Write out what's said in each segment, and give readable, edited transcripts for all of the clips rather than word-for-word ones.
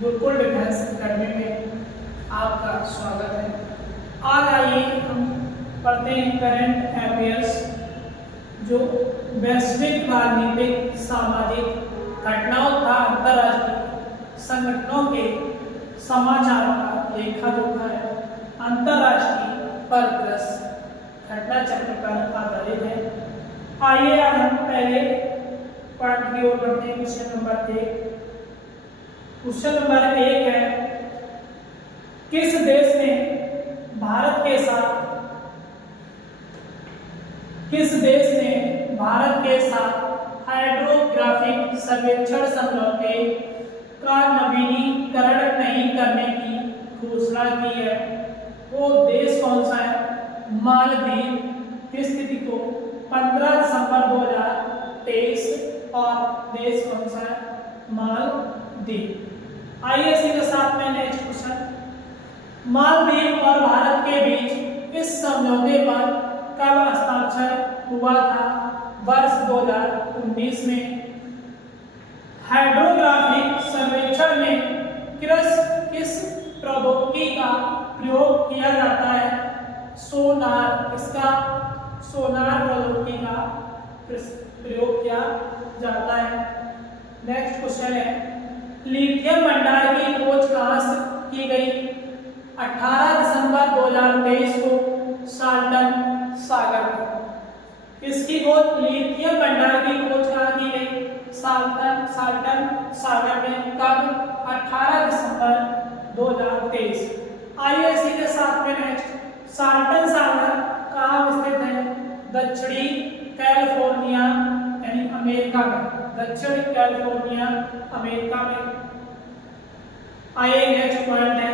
Gurukul defence academy में आपका स्वागत है। आज आइए हम पढ़ते हैं करंट अफेयर्स, जो वैश्विक राजनीतिक सामाजिक घटनाओं तथा अंतर्राष्ट्रीय संगठनों के समाचारों का लेखा जोखा है। अंतर्राष्ट्रीय परिदृश्य घटना चक्र पर आधारित है। आइए आज हम पहले पार्ट की ओर बढ़ते हैं। Question number 1। क्वेश्चन नंबर 1 है, किस देश ने भारत के साथ हाइड्रोग्राफिक सर्वेक्षण समझौते का नवीनीकरण नहीं करने की घोषणा की है? वो देश कौन सा है? मालदीव की स्थिति को 15 दिसंबर 2023 और देश कौन सा है? मालदीव। आइए इसी के साथ में नेक्स्ट क्वेश्चन। मालदीव और भारत के बीच इस समझौते पर कब हस्ताक्षर हुआ था? वर्ष 2019 में। हाइड्रोग्राफिक सर्वेक्षण में किस प्रौद्योगिकी का प्रयोग किया जाता है? सोनार। इसका सोनार प्रौद्योगिकी का प्रयोग किया जाता है। नेक्स्ट क्वेश्चन है, लिथियम भंडार की खोज कहां से की गई? 18 दिसंबर 2023 को साल्टन सागर में। किसकी खोज? लिथियम भंडार की खोज कहां की गई? साल्टन सागर में। कब? 18 दिसंबर 2023। आइए इसी के साथ में नेक्स्ट, साल्टन सागर कहां स्थित है? दक्षिणी कैलिफोर्निया यानी अमेरिका में। दक्षिण कैलिफोर्निया अमेरिका में। आइए नेक्स्ट पॉइंट है,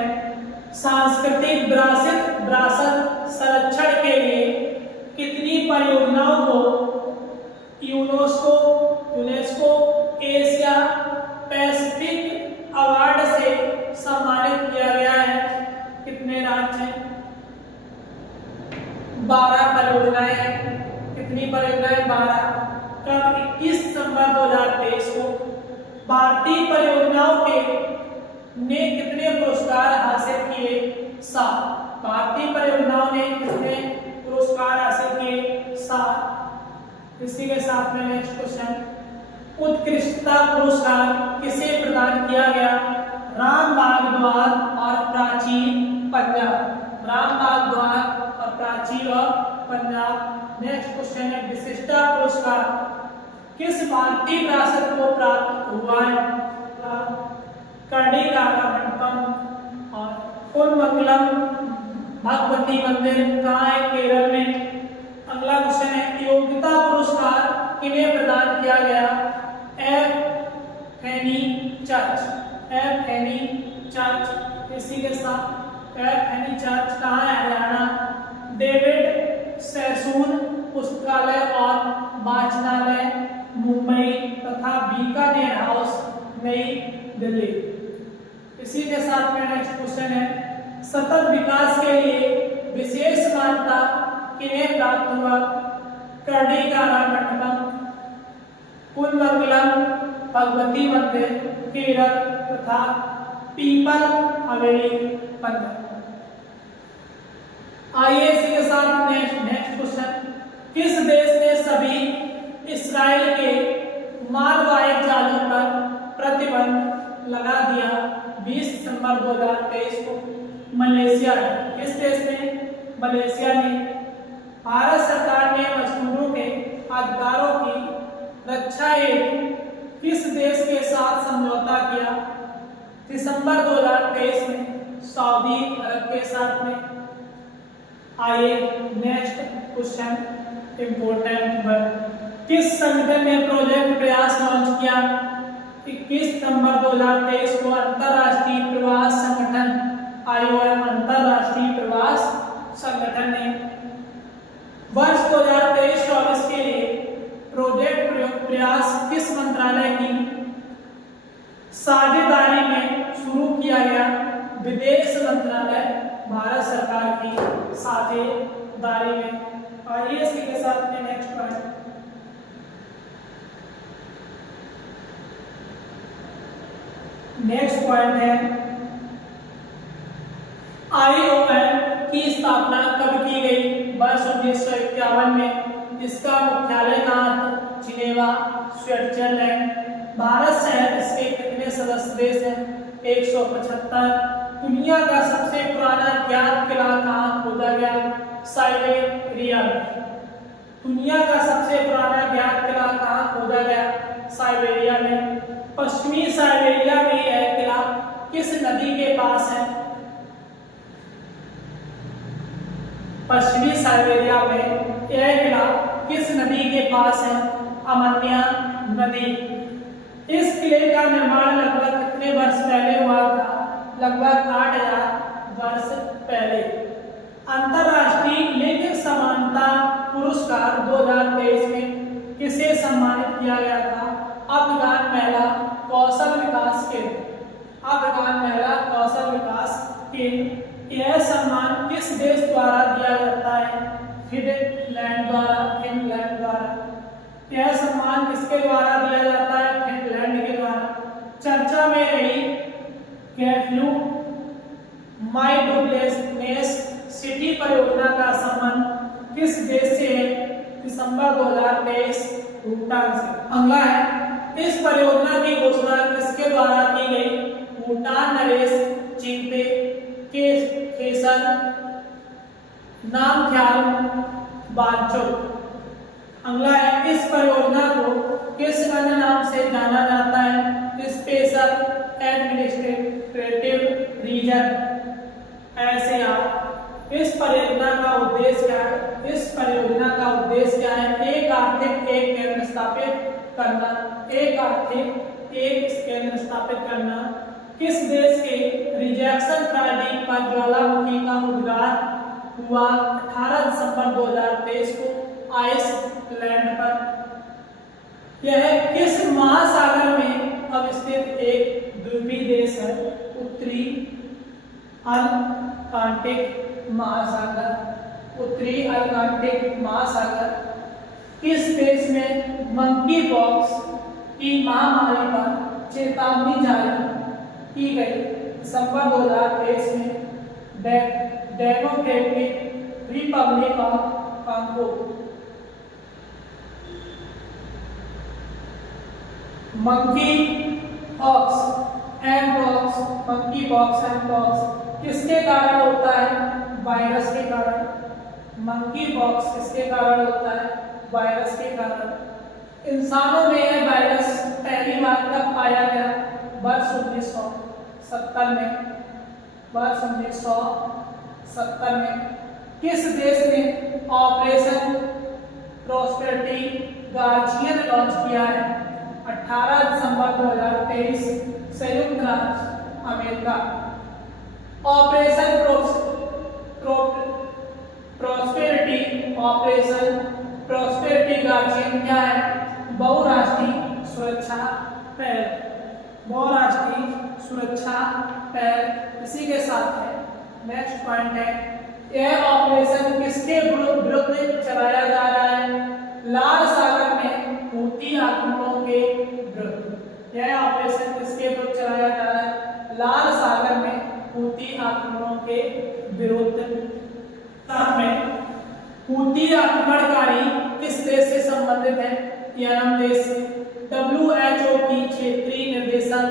सांस्कृतिक विरासत संरक्षण के लिए कितनी परियोजनाओं को यूनेस्को एशिया पैसिफिक अवार्ड से सम्मानित किया गया है? कितने राज्य हैं? 12 परियोजनाएं हैं। कितनी परियोजनाएं? 12। कब? 21 दिसंबर 2023 को। भारतीय परियोजनाओं के ने कितने पुरस्कार हासिल किए? 7। भारतीय परियोजनाओं ने कितने पुरस्कार हासिल किए? 7। इसी के साथ में नेक्स्ट क्वेश्चन, उत्कृष्टता पुरस्कार किसे प्रदान किया गया? राम बागद्वार और प्राचीन पंजाब। राम बागद्वार और प्राचीन और पंजाब। नेक्स्ट क्वेश्चन है, विशिष्टता पुरस्कार किस भारतीय विरासत को प्राप्त हुआ है? कर्णिकारा मंडपम और कुलमंगलम भगवती मंदिर कहाँ है? केरल में। अगला क्वेश्चन है, योग्यता पुरस्कार किन्हें प्रदान किया गया? F any church. इसी के साथ एफ एनी चर्च कहाँ है? हरियाणा। डेविड सैसून पुस्तकालय और वाचनालय मुंबई तथा बीकानेर हाउस नई दिल्ली। इसी के साथ में नेक्स्ट क्वेश्चन है, सतत विकास के लिए विशेष मान्यता किन्हें प्राप्त हुआ? कर्णिकारा मंडपम, कुलमंगलम भगवती मंदिर केरल तथा पीपल हवेली पंजाब। आइए इसी के साथ नेक्स्ट क्वेश्चन, किस देश ने सभी इस्राएल के मालवाहक जहाजों पर प्रतिबंध लगा दिया? 20 दिसंबर 2023 को। मलेशिया। किस देश ने? मलेशिया ने। भारत सरकार ने मजदूरों के अधिकारों की रक्षा हेतु किस देश के साथ समझौता किया? दिसंबर 2023 में सऊदी अरब के साथ में। आइए नेक्स्ट क्वेश्चन, इंपोर्टेंट वर्ड, किस संगठन ने प्रोजेक्ट प्रयास लॉन्च किया? 21 सितंबर 2023 को अंतर्राष्ट्रीय प्रवास संगठन IOM अंतर्राष्ट्रीय प्रवास संगठन ने वर्ष 2023-24 के लिए प्रोजेक्ट प्रयास किस मंत्रालय की साझेदारी में शुरू किया गया? विदेश मंत्रालय भारत सरकार की साझेदारी में। आइए इसी के साथ में नेक्स्ट पॉइंट, नेक्स्ट पॉइंट है IOM की स्थापना कब की गई? वर्ष 1951 में। इसका मुख्यालय कहाँ था? Geneva, Switzerland. भारत सहित इसके कितने सदस्य देश हैं? 175। दुनिया का सबसे पुराना ज्ञात किला कहाँ खोदा गया? साइबेरिया में। दुनिया का सबसे पुराना ज्ञात किला कहाँ खोदा गया? साइबेरिया में। पश्चिमी साइबेरिया में यह किला किस नदी के पास है? पश्चिमी साइबेरिया में यह किला किस नदी के पास है? अमन्या नदी। इस किले का निर्माण लगभग कितने वर्ष पहले हुआ था? लगभग 8000 वर्ष पहले। अंतरराष्ट्रीय लिंग समानता पुरस्कार 2023 में किसे सम्मानित किया गया था? अफगान महिला कौशल विकास केंद्र। अफगान महिला कौशल विकास केंद्र। यह सम्मान किस देश द्वारा दिया जाता है? फिनलैंड द्वारा। फिनलैंड द्वारा। यह सम्मान किसके द्वारा दिया जाता है? फिनलैंड के द्वारा। चर्चा में रही कैफ्लू माइडोनेस सिटी परियोजना का संबंध किस देश से है? दिसंबर 2023 भूटान से। अगला है इस परियोजना की घोषणा किसके द्वारा की गई? भूटान नरेश चिंपे के खेसन नामख्याल वांगचुक। अगला है इस परियोजना को किस अन्य नाम से जाना जाता है? Special administrative region SAR। इस परियोजना का उद्देश्य क्या है? इस परियोजना का उद्देश्य क्या है? एक आर्थिक एक केंद्र स्थापित करना। एक आर्थिक एक केंद्र स्थापित करना। किस देश के रिजेक्शन प्रायद्वीप पर ज्वालामुखी का उद्गार हुआ? 18 दिसंबर 2023 को आइसलैंड पर। यह किस महासागर में अवस्थित एक द्वीपीय देश है? उत्तरी अटलांटिक महासागर। उत्तरी अटलांटिक महासागर। किस देश में मंकी पॉक्स की महामारी पर चेतावनी जारी की गई? दिसंबर 2023 में democratic Republic of Congo. Monkey pox and pox. Monkey pox and pox किसके कारण होता है? वायरस के कारण। मंकी पॉक्स किसके कारण होता है? वायरस के कारण। इंसानों में यह वायरस पहली बार कब पाया गया? वर्ष 1970 में। वर्ष 1970 में। किस देश ने ऑपरेशन प्रॉस्पेरिटी गार्जियन लॉन्च किया है? 18 दिसंबर 2023 संयुक्त राज्य अमेरिका। ऑपरेशन प्रॉस्पेरिटी गार्जियन क्या है? बहुराष्ट्रीय सुरक्षा पहल। बहुराष्ट्रीय सुरक्षा पहल इसी के साथ है। नेक्स्ट पॉइंट है यह ऑपरेशन किसके विरुद्ध चलाया जा रहा है? लाल सागर में हूती आक्रमणों के विरुद्ध। यह ऑपरेशन किसके विरुद्ध चलाया जा रहा है? लाल सागर में हूती आक्रमणों के विरुद्ध। साथ में हूती आक्रमणकारी किस देश से संबंधित है? यमन देश से। WHO की क्षेत्रीय निदेशक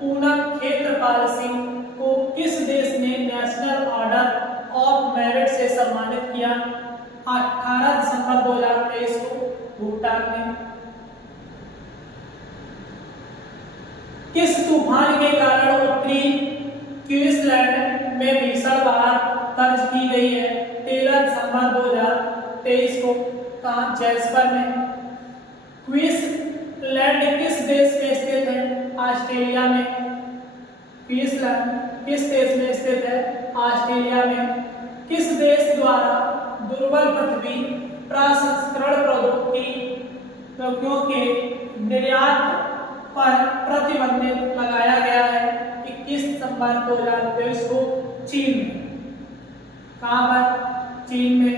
पूनम क्षेत्रपाल सिंह को किस देश ने नेशनल ऑर्डर ऑफ मेरिट से सम्मानित किया? 18 दिसंबर 2023 को भूटान ने। किस तूफान के कारण उत्तरी क्वींसलैंड में भीषण बाढ़ दर्ज की गई है? 13 दिसंबर 2023 को कहाँ? जैसपर में। क्वींसलैंड किस देश में स्थित है? ऑस्ट्रेलिया में। क्वींसलैंड किस देश में स्थित है? ऑस्ट्रेलिया में। किस देश द्वारा दुर्बल पृथ्वी प्रसंस्करण प्रौद्योगिकियों के निर्यात पर प्रतिबंध लगाया गया है? 21 दिसंबर 2023 को चीन में। कहाँ पर? चीन में।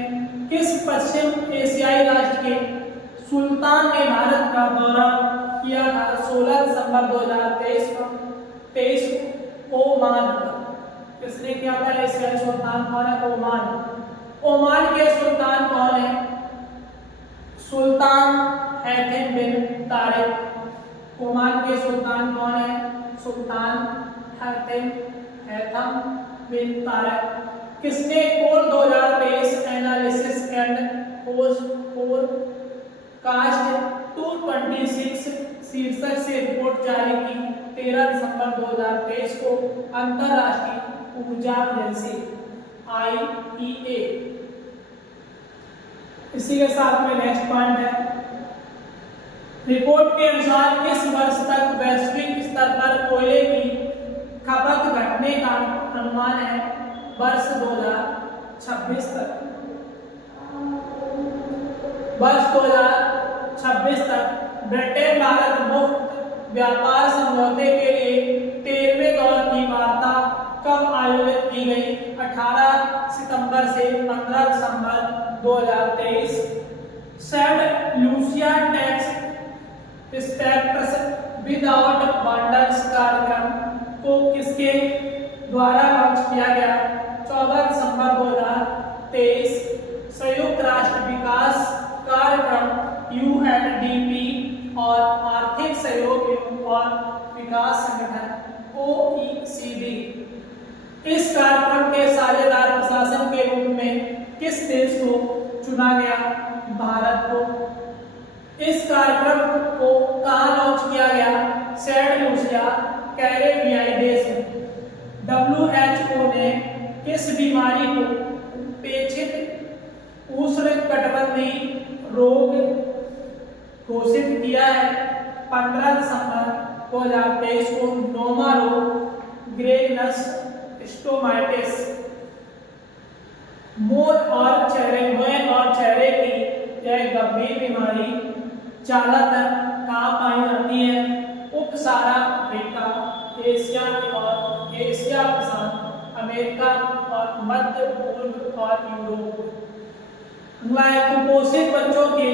किस पश्चिम एशियाई राष्ट्र के सुल्तान ने भारत का दौरा किया था 16 दिसंबर 2023 को? 23 ओमान। किसने किया था? इसका सुल्तान कौन है? ओमान के सुल्तान कौन है? सुल्तान हैथम बिन तारिक। ओमान के सुल्तान कौन है? सुल्तान हैथम बिन तारिक। किसने कोल 2023 एनालिसिस एंड कास्ट 226 शीर्षक से रिपोर्ट जारी की 13 दिसंबर 2023 को अंतरराष्ट्रीय ऊर्जा एजेंसी IEA। इसी के साथ में नेक्स्ट पॉइंट है, रिपोर्ट के अनुसार किस वर्ष तक वैश्विक स्तर पर कोयले की खपत घटने का अनुमान है? वर्ष 2026 तक। वर्ष 2026 तक ब्रिटेन भारत मुक्त व्यापार समझौते के लिए 13वें दौर की वार्ता कब आयोजित की गई? 18 सितंबर से 15 दिसंबर 2023। Saint Lucia tax inspectors without borders कार्यक्रम को किसके द्वारा लॉन्च किया गया? 14 दिसंबर 2023। संयुक्त राष्ट्र विकास कार्यक्रम UNDP और आर्थिक सहयोग और विकास संगठन OECD इस कार्यक्रम के साझेदार प्रशासन के रूप में किस देश को चुना गया? भारत को। इस कार्यक्रम को कहाँ लॉन्च किया गया? सेंट लूसिया कैरेबियाई देश में। WHO ने किस बीमारी को उपेक्षित उष्णकटिबंधीय रोग घोषित किया है? 15 दिसंबर 2023 को नोमा रोग ग्रेगनस स्टोमाइटिस। मुंह और चेहरे की यह गंभीर बीमारी ज्यादातर कहाँ पाई जाती है? उप सहारा अफ्रीका, एशिया प्रशांत, अमेरिका और मध्य पूर्व और यूरोप। कुपोषित बच्चों के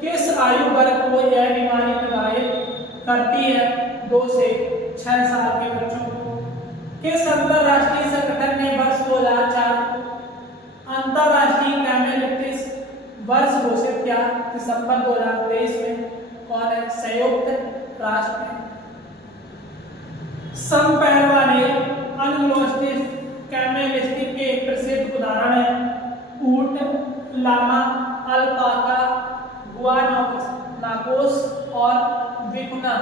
किस आयु वर्ग को यह बीमारी प्रभावित करती है? 2 से 6 साल के बच्चों को। किस अंतरराष्ट्रीय संगठन ने वर्ष 2004 अंतरराष्ट्रीय कैमेलिटिस वर्ष घोषित किया? दिसंबर 2023 में। कौन है? संयुक्त राष्ट्र में। समपैरवा ने अनुलोस्टिस कैमेलिस्टिक के प्रसिद्ध उदाहरण है ऊंट, लामा, अल्पाका, गुआनाकोस और विकुना।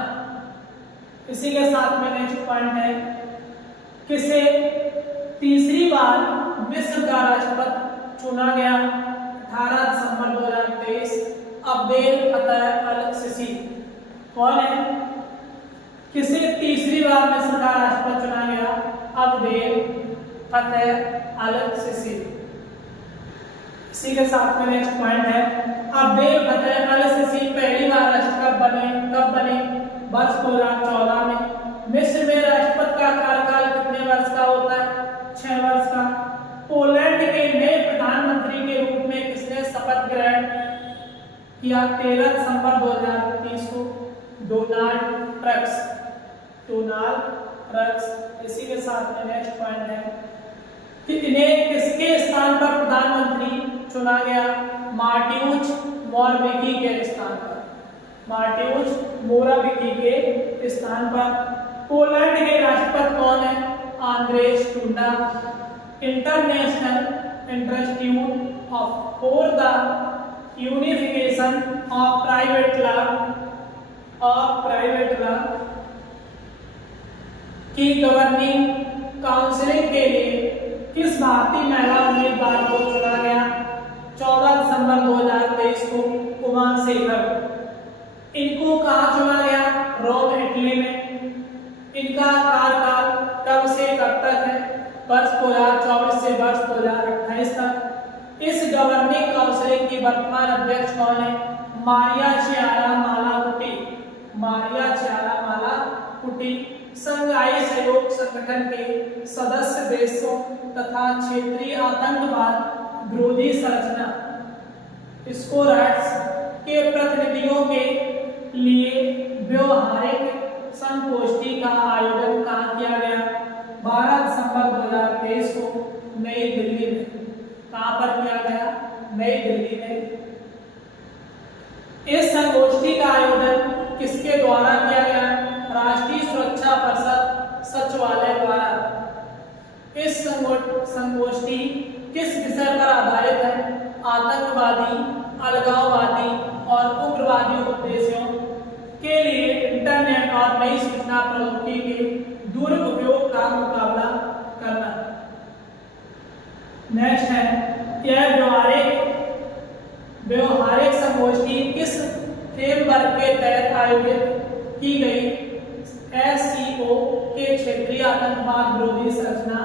इसी के साथ में नेक्स्ट पॉइंट है, किसे तीसरी बार मिस्र का राष्ट्रपति चुना गया? 18 दिसंबर 2023 अब्देल फतह अल सिसी। कौन है? किसे तीसरी बार मिस्र का राष्ट्रपति चुना गया? Abdel Fattah al Sisi. इसी के साथ में नेक्स्ट पॉइंट है, अब्देल फतह अल सिसी पहली बार राष्ट्रपति कब बने? वर्ष 2014 में। मिस्र में राष्ट्रपति का कार्यकाल कितने वर्ष का होता है? 6 वर्ष का। पोलैंड के नए प्रधानमंत्री के रूप में किसने शपथ ग्रहण किया? 13 दिसंबर 2023 को डोनाल्ड ट्रम्प। इसी के साथ में नेक्स्ट पॉइंट है कि इन्हें किसके स्थान पर प्रधानमंत्री चुना गया? मार्टियुज मोराविकी के स्थान पर। मार्टियुज मोराविकी के स्थान पर। पोलैंड के राष्ट्रपति कौन है? Andrzej Duda. International Institute for the Unification of Private Law की गवर्निंग काउंसिलिंग के लिए किस भारतीय महिला उम्मीदवार को चुना गया? 14 दिसंबर 2023 को उमा शेखर। इनको कहाँ चुना गया? रोम, इटली में। इनका कार्यकाल कब से कब तक है? वर्ष 2024 से वर्ष 2028 तक। इस गवर्निंग काउंसिल की वर्तमान अध्यक्ष कौन है? मारिया चियारा माला कुटी। संघाई सहयोग संगठन के सदस्य देशों तथा क्षेत्रीय आतंकवाद विरोधी संरचना इसको राष्ट्र के प्रतिनिधियों के लिए व्यवहारिक संगोष्ठी का आयोजन कहाँ किया संगोष्ठी का आयोजन किसके द्वारा किया गया? राष्ट्रीय सुरक्षा परिषद सचिवालय द्वारा। इस संगोष्ठी किस विषय पर आधारित है? आतंकवादी, अलगाववादी और उग्रवादी उद्देश्यों के लिए इंटरनेट और नई सूचना प्रौद्योगिकी के दुरुपयोग का मुकाबला करना। नेक्स्ट है, यह व्यवहारिक संगोष्ठी किस फ्रेमवर्क के तहत आयोजित की गई? SCO के क्षेत्रीय आतंकवाद विरोधी संरचना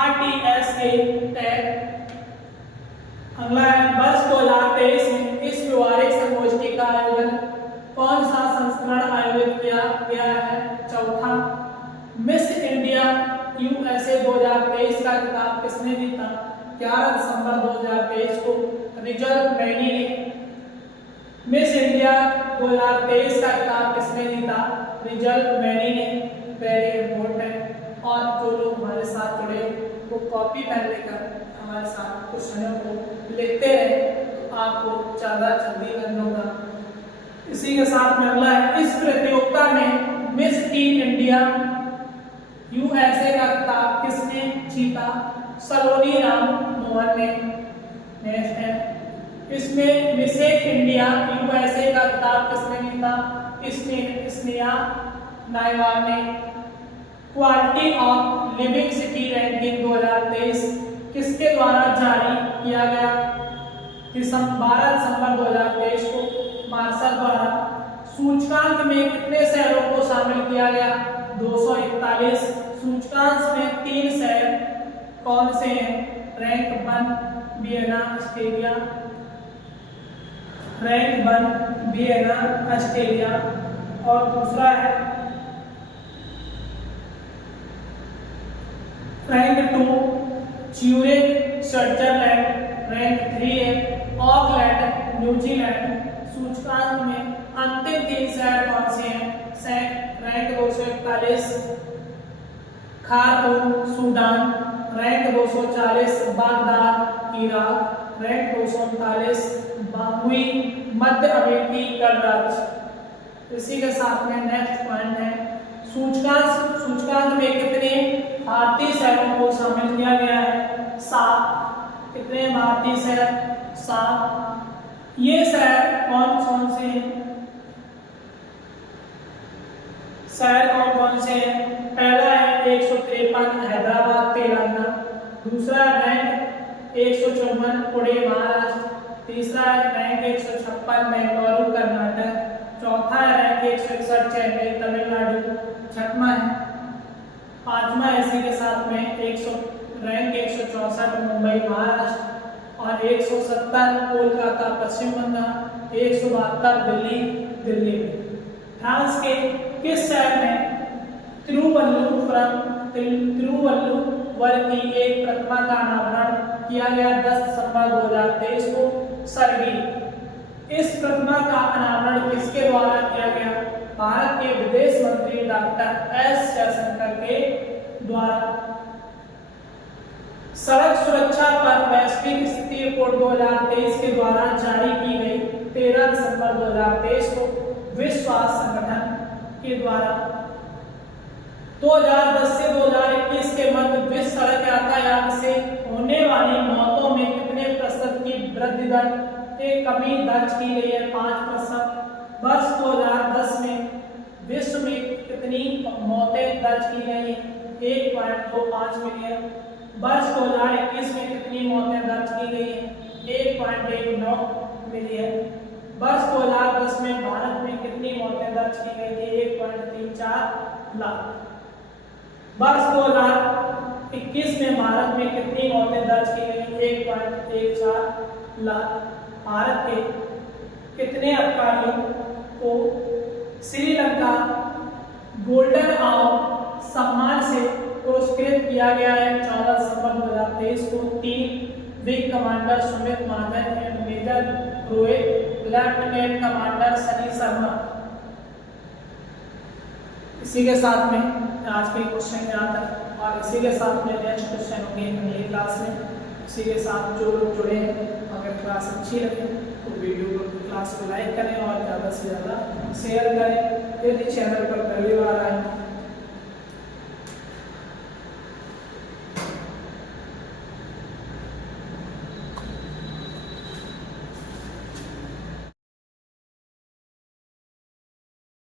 RTS के तहत। अगला है, वर्ष 2023 में इस व्यवहारिक संगोष्ठी का आयोजन कौन सा संस्करण आयोजित किया गया है? चौथा। मिस इंडिया USA 2023 का खिताब किसने जीता? 11 दिसंबर 2023 को रिजल मैनी ने। मिस इंडिया 2023 का खिताब किसने जीता? रिजल मैनी ने। Very important. और जो लोग हमारे साथ जुड़े वो कॉपी पेन लेकर हमारे साथ क्वेश्चनों को लिखते हैं तो आपको ज़्यादा जल्दी लर्न होगा। इसी के साथ में अगला है, इस प्रतियोगिता में मिस टीम इंडिया USA का खिताब किसने जीता? सलोनी राम मोहन ने। नेक्स्ट है, इसमें मिसेस इंडिया USA का खिताब किसने जीता? स्नेहा नायवाल ने। Quality of living city ranking 2023 किसके द्वारा जारी किया गया? 12 दिसंबर 2023 को मार्शल द्वारा। सूचकांक में कितने शहरों को शामिल किया गया? 241। सूचकांक में 3 शहर कौन से हैं? Rank 1 Vienna Australia, rank 1 Vienna Australia, और दूसरा है रैंक 2 ज्यूरिख स्विट्जरलैंड, रैंक 3 है ऑकलैंड न्यूजीलैंड। सूचकांक में अंतिम 3 शहर कौन से हैं? Rank 241 Khartoum Sudan, rank 240 Baghdad Iraq, rank 239 बांगुई मध्य अमेरिकी गणराज्य। इसी के साथ में नेक्स्ट पॉइंट है, सूचकांक में कितने भारतीय शहरों को शामिल किया गया है? 7। कितने भारतीय शहर? 7। ये शहर कौन कौन से हैं? शहर कौन कौन से हैं? पहला है 153 हैदराबाद तेलंगाना, दूसरा रैंक 154 पुणे महाराष्ट्र, तीसरा है रैंक 156 बेंगलुरु कर्नाटक, चौथा है रैंक 161 चेन्नई तमिलनाडु, छठवां है 5वां इसी के साथ में रैंक 164 मुंबई महाराष्ट्र और 170 कोलकाता पश्चिम बंगाल, 172 दिल्ली में। फ्रांस के किस शहर में तिरुवल्लुवर की एक प्रतिमा का अनावरण किया गया 10 दिसंबर 2023 को? सर्बिया। इस प्रतिमा का अनावरण किसके द्वारा किया गया? भारत के विदेश मंत्री डॉक्टर एस जयशंकर के द्वारा। सड़क सुरक्षा पर वैश्विक स्थिति रिपोर्ट 2023 के द्वारा जारी की गई 13 दिसंबर 2023 को विश्व स्वास्थ्य संगठन के द्वारा। 2010 से 2021 के मध्य विश्व सड़क यातायात से होने वाली मौतों में कितने प्रतिशत की वृद्धि दर एक कमी दर्ज की गई है? 5%। वर्ष 2010 में विश्व में कितनी मौतें दर्ज की गई हैं? 1.25 मिलियन। वर्ष 2021 में कितनी मौतें दर्ज की गई हैं? 1.19 मिलियन। वर्ष 2010 में भारत में कितनी मौतें दर्ज की गई थी? 1.34 लाख। वर्ष 2021 में भारत में कितनी मौतें दर्ज की गई? 1.14 लाख। भारत के कितने अधिकारियों को श्रीलंका गोल्डन आवर सम्मान से पुरस्कृत किया गया है? 14 दिसंबर 2023 को 3 wing commander Sumit Mahajan and major Rohit, lieutenant commander Sunny Sharma. इसी के साथ में आज के क्वेश्चन याद है और इसी के साथ में नेक्स्ट क्वेश्चन होंगे अगली क्लास में। इसी के साथ जो लोग जुड़े हैं, अगर क्लास अच्छी लगे तो वीडियो को, क्लास को लाइक करें और ज़्यादा से ज़्यादा शेयर करें। यदि चैनल पर पहली बार आए